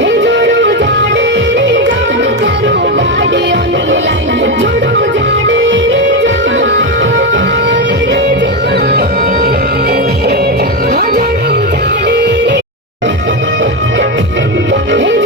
हे जोड़ो जाड़े रे जान करो गाड़ी ओनी लाइन जोड़ो जाड़े रे जान रे जान जोड़ो जाड़े रे